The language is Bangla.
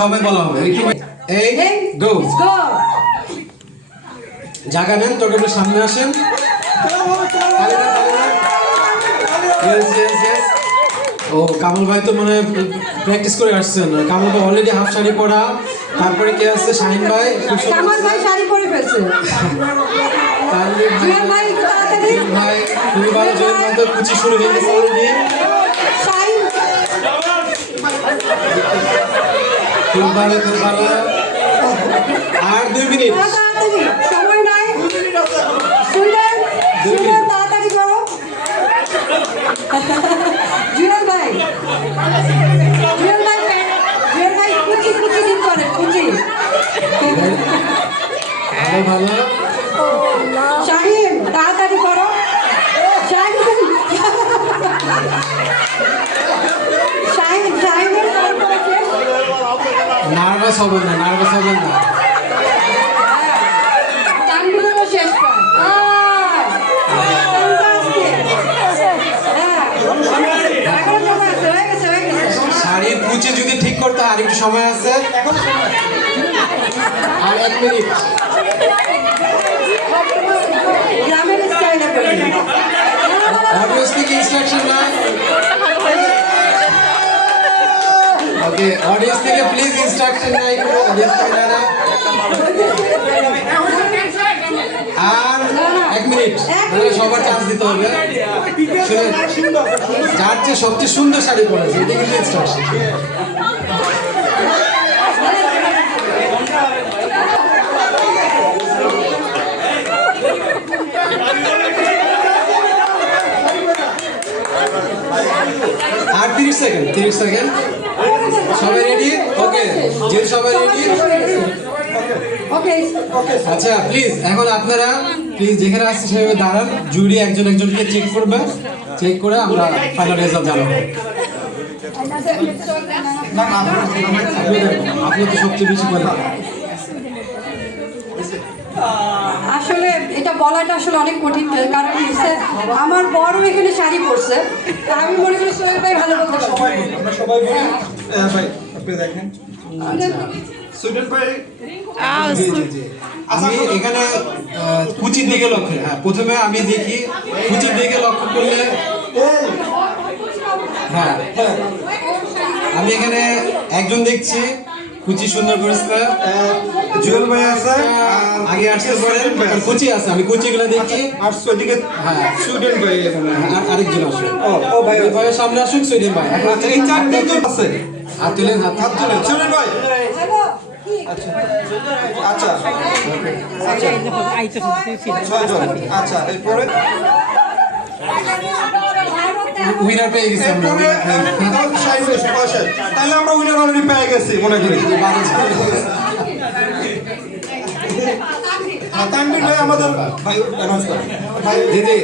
সবাই বলা হবে এই গো জায়গা নেন তোর সামনে আসেন ও কামাল ভাই তো মানে প্র্যাকটিস করে আসছেন কামাল ভাই অলরেডি হাফ শাড়ি পরা তারপরে কে আছে শাহিন ভাই কামাল ভাই শাড়ি পরে ফেলছে জুয়েল ভাই একটু তাড়াতাড়ি ভাই খুবই ভালো জুয়েল ভাই তো কুচি শুরু হয়ে গেছে অলরেডি শাহিন খুব ভালো আর 2 মিনিট তাড়াতাড়ি সময় নাই সুন্দর তাড়াতাড়ি করো জুয়েল ভাই কুচি দিন করে কুচি ভালো শাহিন তাড়াতাড়ি করো শাহিনের নার্ভাস হবেন না টানগুলো শেষ কর শাড়ির কুচি যদি ঠিক করতে আর একটু সময় আছে আর 1 মিনিট গ্রামের স্টাইলে অডিয়েন্স থেকে ইনস্ট্রাকশন নাই ওকে অডিয়েন্স থেকে প্লিজ ইনস্ট্রাকশন নাই অডিয়েন্স থেকে না আর 1 মিনিট তাহলে সবার চান্স দিতে হবে যার চেয়ে সবচেয়ে সুন্দর শাড়ি পরেছে এটা কিন্তু ইনস্ট্রাকশন আর 30 সেকেন্ড সবাই রেডি ওকে যে সবাই রেডি ওকে আচ্ছা প্লিজ এখন আপনারা প্লিজ যেখানে আসছে সেভাবে দাঁড়ান জুরি একজনকে চেক করবে চেক করে আমরা ফাইনাল রেজাল্ট জানাবো আপনি তো সবচেয়ে বেশি বলেন আসলে এটা বলাটা আসলে অনেক কঠিন কারণ হচ্ছে আমার বড় এখানে শাড়ি পরছে আমি মনে করি সোহেল ভাই ভালো বলতে পারবে আমরা সবাই বলি ভাই আপনি দেখেন সুইডেন ভাই আমি এখানে কুচির দিকে লক্ষ্য প্রথমে আমি দেখি কুচির দিকে লক্ষ্য করলে হ্যাঁ আমি এখানে একজন দেখছি কুচি সুন্দর করেছে জুয়েল ভাই আছে আগে আসতে পারেন কুচি আছে আমি কুচিগুলো দেখি আর ওইদিকে হ্যাঁ সুইডেন ভাই এখানে আরেকজন আসুন ও ভাই ভাইয়ের সামনে আসুন সুইডেন ভাই আচ্ছা এই চারটি জন আছে হাত তুলেন হাত তুলেন সুইডেন ভাই আচ্ছা ছয়জন আচ্ছা এরপরে উইনার পেয়ে গেছি আমরা তাহলে আমরা উইনার অলরেডি পেয়ে গেছি মনে করি তানভীর ভাই আমাদের ভাই অ্যানাউন্স করেন ভাই দিদি